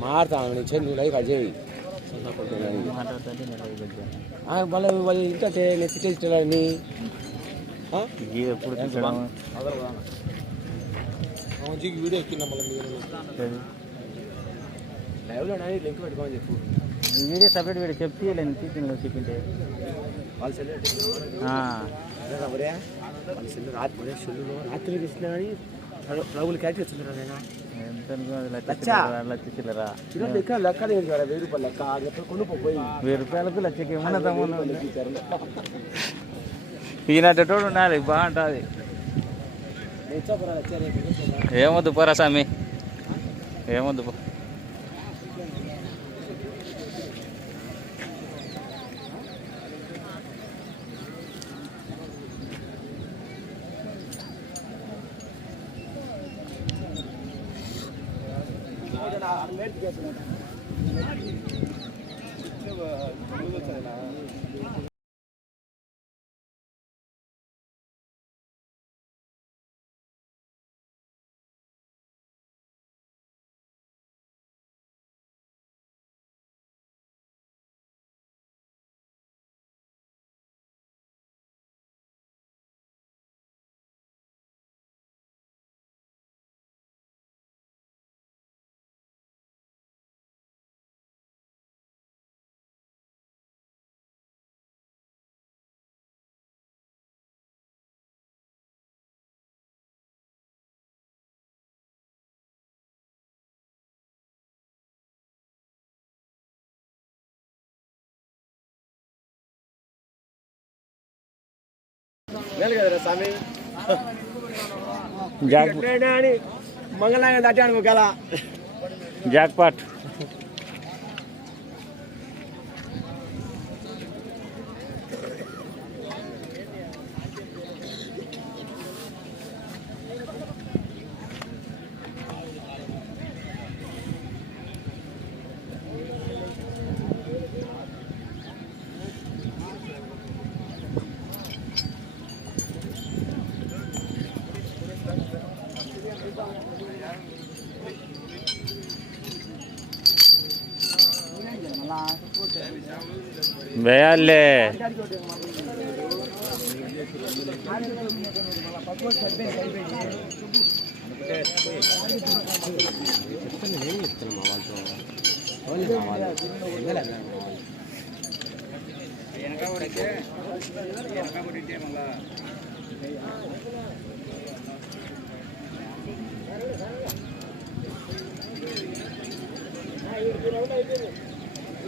మారుతాను చెందు లైక్ ఇవ్వద్దు. మళ్ళీ వాళ్ళు ఇంకా నెత్తి చేసేటని ఎప్పుడు వీడియో ఎక్కినా మళ్ళీ లైవ్లో లింక్ పెట్టుకోమని చెప్పు. వీడియో సపరేట్ వీడియో చెప్తే నేను తీసిన చెప్పింటే. వాళ్ళ సెల్ ఆ, ఎవరే వాళ్ళ సెల్ రాత్రి సెల్లులో రాత్రి తీసినా కానీ ప్రభులు క్యాచ్ వచ్చిందిరా నేను లెక్క లెక్క లేదు కదా వెయ్యి రూపాయలు లెక్క వెయ్యి రూపాయలకు ఏమన్నా తమ్ముడు ఈయనటోడు ఉండాలి బాగుంటుంది ఏమొద్దు పోరా స్వామి ఏమొద్దు పో. మేలు కదరా స్వామి జాక్ ఎట్లయినా అని మంగళంగా తట్టాను గల జాక్ వేయాలే నేను చెప్తాను మా వాళ్ళతో వాళ్ళే మా వాళ్ళు ఎంగలేదు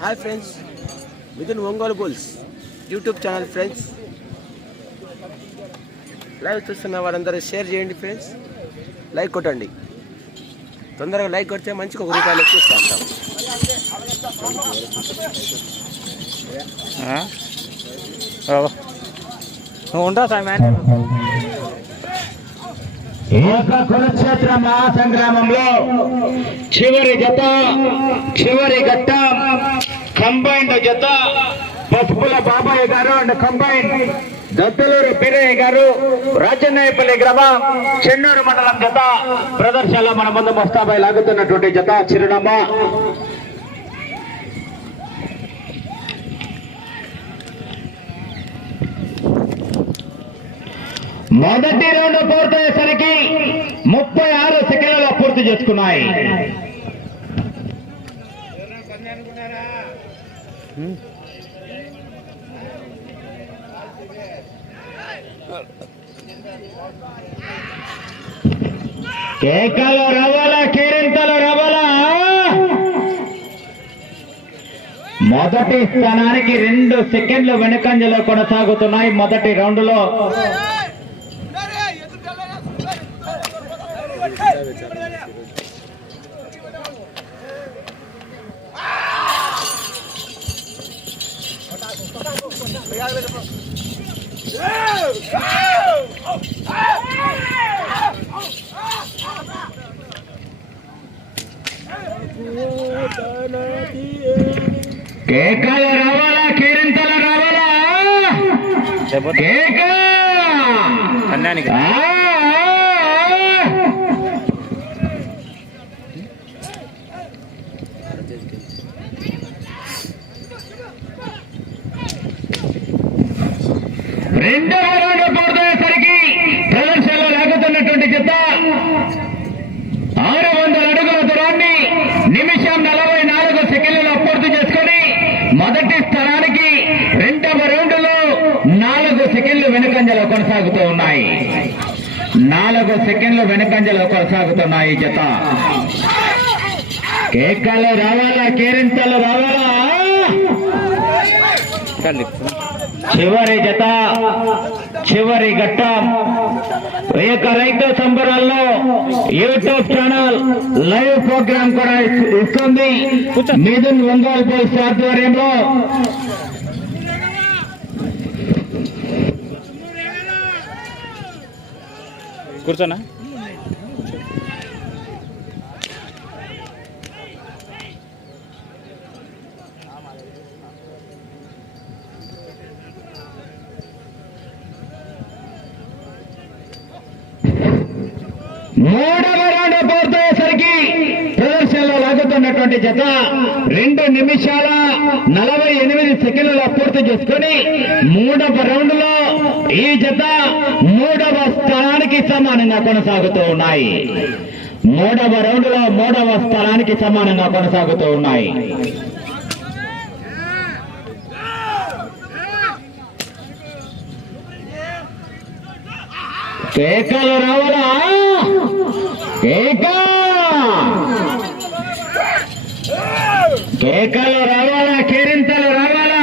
hi friends with in Ongole bulls YouTube channel friends. Live చూస్తున్న వారందరూ షేర్ చేయండి ఫ్రెండ్స్. లైక్ కొట్టండి. తొందరగా లైక్ కొడితే మంచిగా ఒక రూపాయలు ఎక్కువ ఉంటాం ఉంటా స్వామి ఈ యొక్క కురుక్షేత్ర మహాసంగ్రామంలో చివరి జత చివరి గట్ట కంబైన్డ్ జత. పసుపుల బాబాయ్ గారు అండ్ కంబైన్ దత్తలూరు పీరయ్య గారు రాజన్నయ్యపల్లి గ్రామం చెన్నూరు మండలం జత. ప్రదర్శనలో మన ముందు మస్తాబాయ్ లాగుతున్నటువంటి జత చిరునామా మొదటి రౌండ్ పూర్తయ్యేసరికి ముప్పై ఆరు సెకండ్లలో పూర్తి చేసుకున్నాయి. కేకలు రవ్వాలా కేరింతలు రవ్వాలా. మొదటి స్థానానికి రెండు సెకండ్లు వెనుకంజలో కొనసాగుతున్నాయి మొదటి రౌండ్లో కేకలు రావాలా కేరింతలు రావాలా లేకపోతే కేక అన్నానికి ఆ! రెండవ పూర్తయ్యేసరికి ప్రదర్శనలో లాగుతున్నటువంటి జత ఆరు వందల అడుగుల దూరాన్ని నిమిషం నలభై నాలుగు సెకండ్లలో పూర్తి చేసుకొని మొదటి స్థానానికి రెండవ రౌండ్లో నాలుగు సెకండ్లు వెనుకంజలో కొనసాగుతూ ఉన్నాయి. నాలుగు సెకండ్లు వెనుకంజలో కొనసాగుతున్నాయి ఈ జత. కేకలు రావాలా? కేరింతలు రావాలా? చివరి జత చివరి ఘట్టం ఏక రైతు సంబరాల్లో యూట్యూబ్ ఛానల్ లైవ్ ప్రోగ్రామ్ కూడా ఇస్తుంది. మిథున్ ఒంగోలు పోలీస్ ఆధ్వర్యంలో. కూర్చోనా? మూడవ రౌండ్ పూర్తయ్యేసరికి ప్రదర్శనలో లాగుతున్నటువంటి జత రెండు నిమిషాల నలభై ఎనిమిది సెకండ్లలో పూర్తి చేసుకొని మూడవ రౌండ్లో ఈ జత మూడవ స్థానానికి సమానంగా కొనసాగుతూ ఉన్నాయి. మూడవ రౌండ్లో మూడవ స్థానానికి సమానంగా కొనసాగుతూ ఉన్నాయి. కేకలు రావాలా కేక? కేకలు రావాలా? కేరింతలు రావాలా?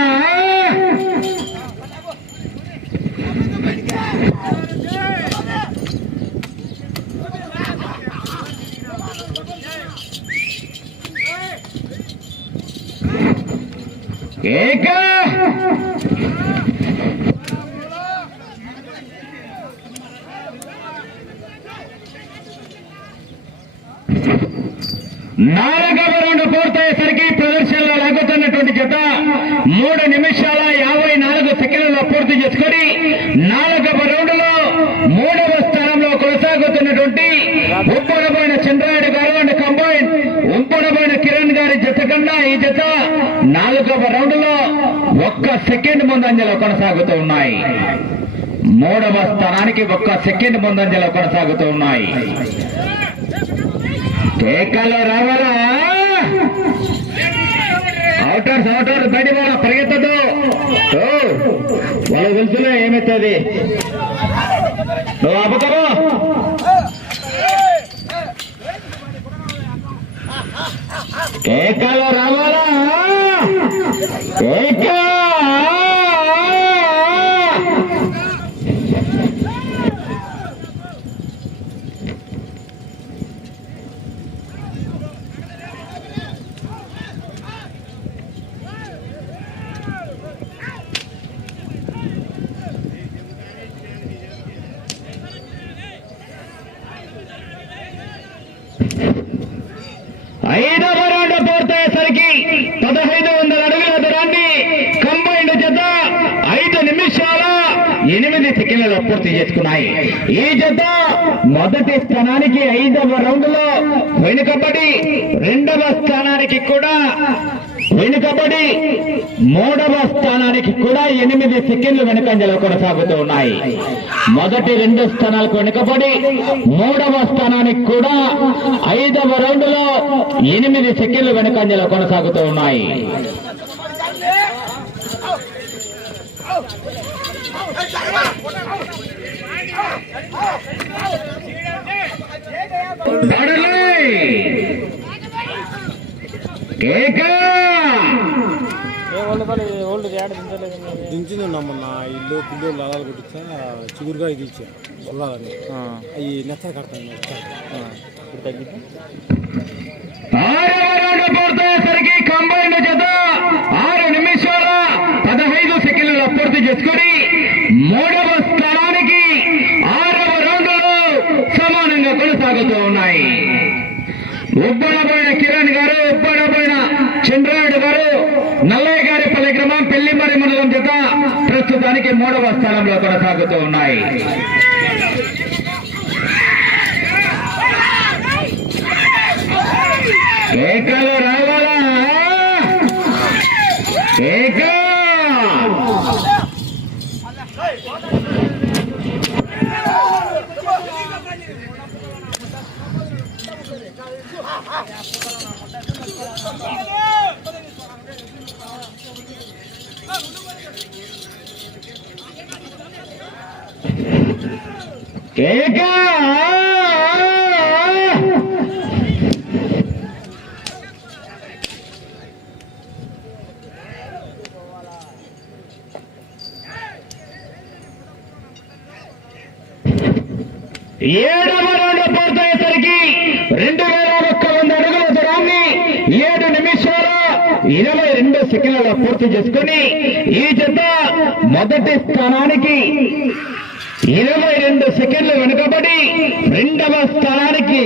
కేక? నాలుగవ రౌండ్ పూర్తయ్యేసరికి ప్రదర్శనలో లాగుతున్నటువంటి జత మూడు నిమిషాల యాభై నాలుగు సెకండ్లలో పూర్తి చేసుకొని నాలుగవ రౌండ్లో మూడవ స్థానంలో కొనసాగుతున్నటువంటి ఉప్పడబోయిన చంద్రాయుడు గారు అండ్ కంబైన్ ఉంపడబోయిన కిరణ్ గారి జత కన్నా ఈ జత నాలుగవ రౌండ్లో ఒక్క సెకండ్ ముందంజలో కొనసాగుతూ ఉన్నాయి. మూడవ స్థానానికి ఒక్క సెకండ్ ముందంజలో కొనసాగుతూ ఉన్నాయి. టేకల రావాలా అవుటర్స్ అవుటర్ బయట వాళ్ళ పరిగెత్తదు ఓ, వాళ్ళకి తెలుసులే ఏమవుతుంది నువ్వు ఆపుతావు? కేకలు రావాలా కేక ఐదవ రౌండ్ పూర్తయ్యేసరికి పదహైదు వందల అడుగుల దూరాన్ని కంబైండ్ జత ఐదు నిమిషాల ఎనిమిది సెకండ్లలో పూర్తి చేసుకున్నాయి. ఈ జత మొదటి స్థానానికి ఐదవ రౌండ్లో వెనుకబడి రెండవ స్థానానికి కూడా వెనుకబడి మూడవ స్థానానికి కూడా ఎనిమిది సెకండ్లు వెనుకంజలో కొనసాగుతూ ఉన్నాయి. మొదటి రెండు స్థానాలకు వెనుకబడి మూడవ స్థానానికి కూడా ఐదవ రౌండ్లో ఎనిమిది సెకండ్లు వెనుకంజలో కొనసాగుతూ ఉన్నాయి. ఓల్డ్ దించింది ఉన్నా మొన్న ఇల్లు పిల్లలు లాగాలు కొట్టించా చిగురుగా ఇది ఇచ్చా చూడాలని అవి నెత్త కడతాను ఇప్పుడు తగ్గింది కంబైన్ జత ఆరు నిమిషాల పదహైదు సెకండ్లు పూర్తి చేసుకొని మూడవ స్థానానికి ఆరవ రౌండ్లో పోతూ ఉన్నాయి. ఉబ్బడబోయిన కిరణ్ గారు ఉబ్బడబోయిన చంద్రాయుడు గారు నల్లయ్య గారి పల్లి గ్రామం పెళ్ళిమరి మండలం చేత ప్రస్తుతానికి మూడవ స్థానంలో కొనసాగుతూ ఉన్నాయి. ఏకలు రావాలా? ఏక ఏక ఏడవ రౌండ్ పూర్తయ్యేసరికి రెండు వేల ఒక్క వంద అడుగుల దూరాన్ని ఏడు నిమిషాల ఇరవై రెండు సెకండ్లలో పూర్తి చేసుకుని ఈ జత మొదటి స్థానానికి ఇరవై రెండు సెకండ్లు వెనుకబడి రెండవ స్థానానికి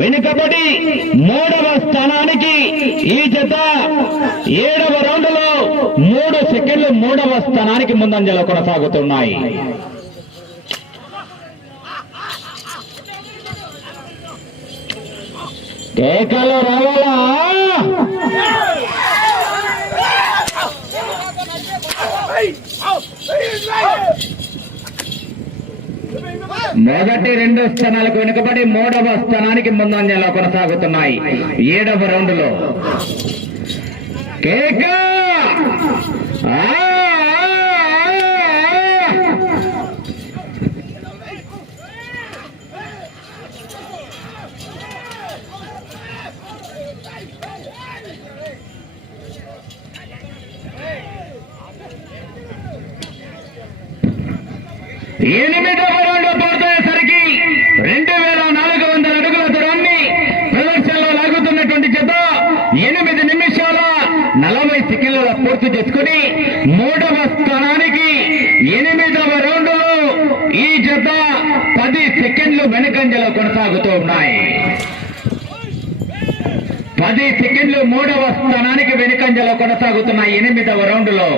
వెనుకబడి మూడవ స్థానానికి ఈ జత ఏడవ రౌండ్లో మూడు సెకండ్లు మూడవ స్థానానికి ముందంజలో కొనసాగుతున్నాయి. కేకలు రావాలా? మొదటి రెండు స్థానాలకు వెనుకబడి మూడవ స్థానానికి ముందంజలో కొనసాగుతున్నాయి. ఏడవ రౌండ్లో కేక ఆ! ఎనిమిదవ రౌండ్ పూర్తయ్యేసరికి రెండు వేల నాలుగు వందల అడుగుల దూరాన్ని ప్రదర్శనలో లాగుతున్నటువంటి జత ఎనిమిది నిమిషాల నలభై సెకండ్ల చేసుకుని మూడవ స్థానానికి ఎనిమిదవ రౌండ్లో ఈ జత పది సెకండ్లు వెనుకంజలో కొనసాగుతూ ఉన్నాయి. పది సెకండ్లు మూడవ స్థానానికి వెనుకంజలో కొనసాగుతున్న ఎనిమిదవ రౌండ్లో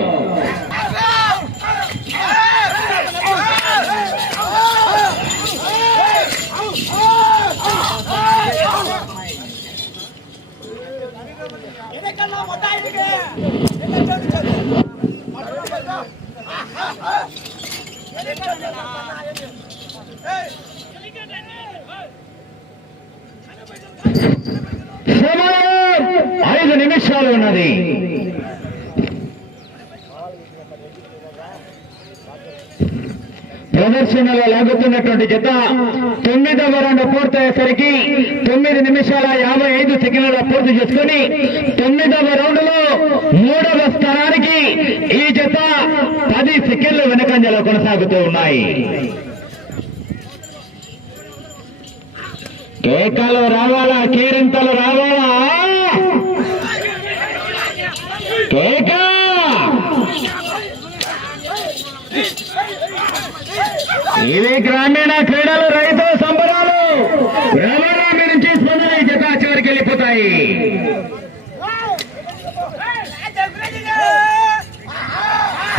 ఐదు నిమిషాలు ఉన్నది. ప్రదర్శనలో లాగుతున్నటువంటి జత తొమ్మిదవ రౌండ్ పూర్తయ్యేసరికి తొమ్మిది నిమిషాల యాభై ఐదు సెకండ్ల పూర్తి చేసుకుని తొమ్మిదవ రౌండ్లో మూడవ స్థానానికి ఈ జత పది సెకండ్లు వెనకంజలో కొనసాగుతూ ఉన్నాయి. కేకలు రావాలా? కేరింతలు రావాలా? కేక! ఇవి గ్రామీణ క్రీడలు రైతు సంబరాలు. రవాణా నుంచి స్పందన జత చివరికి వెళ్ళిపోతాయి ఆ! కేక సమయం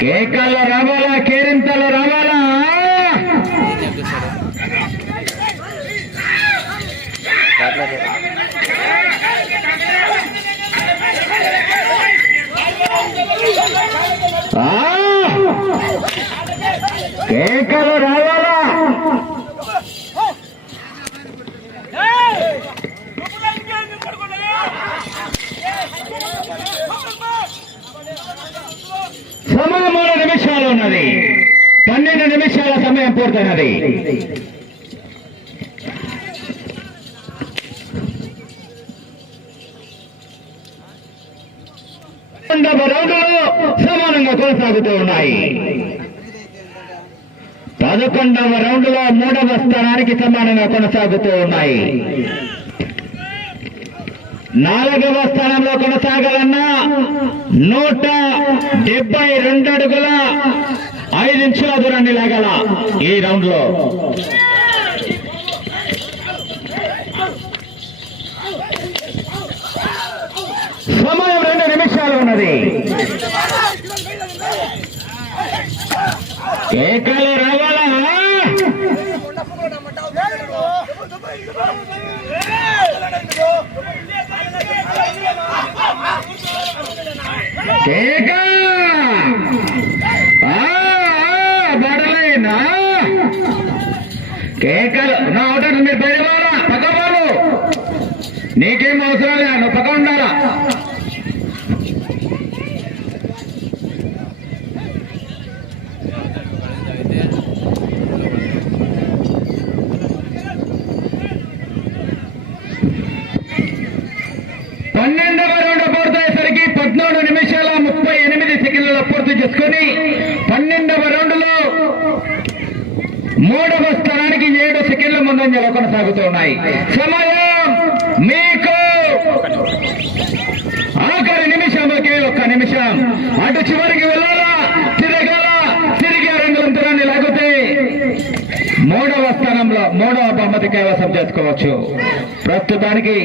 కేకల సెకండ్లు కేరింతల కొనసాగుతూ రావాలా? కేరింతలు రావాలా కేకలు రావాలా సమయం మూడు పూర్తయినది పన్నెండు నిమిషాల సమయం పూర్తయినది. సమానంగా కొనసాగుతూ ఉన్నాయి. పదకొండవ రౌండ్లో మూడవ స్థానానికి సమానంగా కొనసాగుతూ ఉన్నాయి. నాలుగవ స్థానంలో కొనసాగాలన్నా నూట డెబ్బై రెండు అడుగుల ఐదు ఇంచుల దూరాన్ని లాగాల ఈ రౌండ్లో సమయం రెండు నిమిషాలు ఉన్నది. ఏకలు రావాలా? బడలేనా! కేకలు నా ఒకటి మీరు బయట పోరా నీకేం అవసరం లేదు పక్క ఉండాలా పన్నెండవ రౌండ్ పూర్తయ్యేసరికి పద్నాలుగు నిమిషాల ముప్పై ఎనిమిది సెకండ్లలో పూర్తి చేసుకుని పన్నెండవ రౌండ్లో మూడవ స్థానానికి ఏడు సెకండ్ల ముందంజలో కొనసాగుతూ ఉన్నాయి. సమయం మీకు ఆఖరి నిమిషం ఒకే ఒక్క నిమిషం. అటు చివరికి వెళ్ళాలా? తిరగాల? తిరిగి రెండు అంతరాన్ని లాగితే మూడవ స్థానంలో మూడవ బహుమతి కైవసం చేసుకోవచ్చు. ప్రస్తుతానికి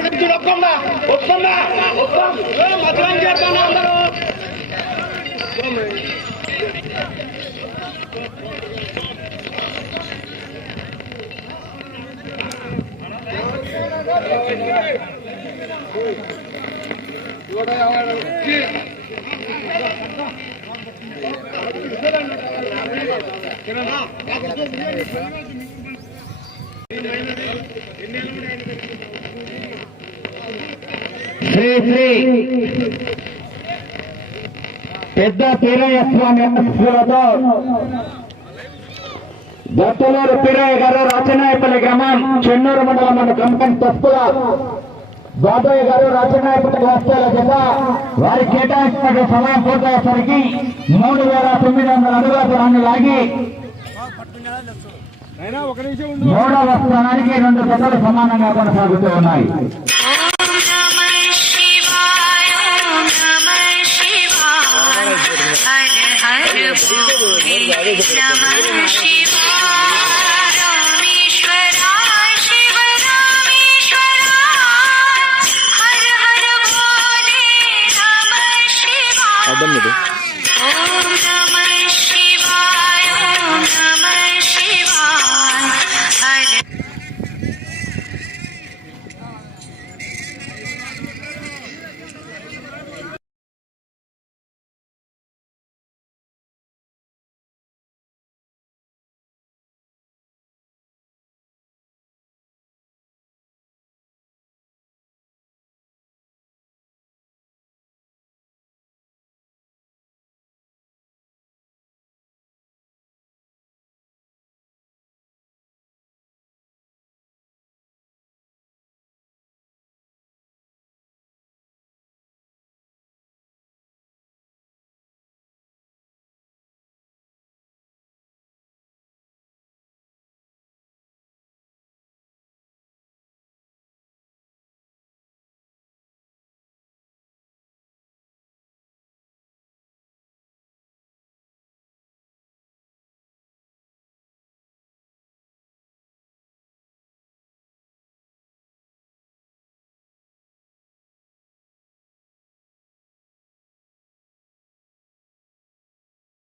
తాగొడు తెచ్చిండు ఒప్పండా ఒప్పండా ఒప్పం మధ్యాహ్నం చేస్తాను అందరూ శ్రీ శ్రీ పెద్ద పీరయ్య స్వామి ఆశీస్సులతో దత్తలూరు పీరయ్య గారు రాచనాయపల్లి గ్రామం చెన్నూరు మండలం మన కంపెనీ తప్పుల బాబయ్య గారు రాచనాయపల్లి వాస్తవాల చేత వారి కేటాయించిన సమయం పూర్తయ్యేసరికి మూడు వేల తొమ్మిది వందల అడుగుల దూరాన్ని లాగి మూడవ స్థానానికి రెండు జతలు సమానంగా కొనసాగుతూ ఉన్నాయి. नमः शिवाय एकदम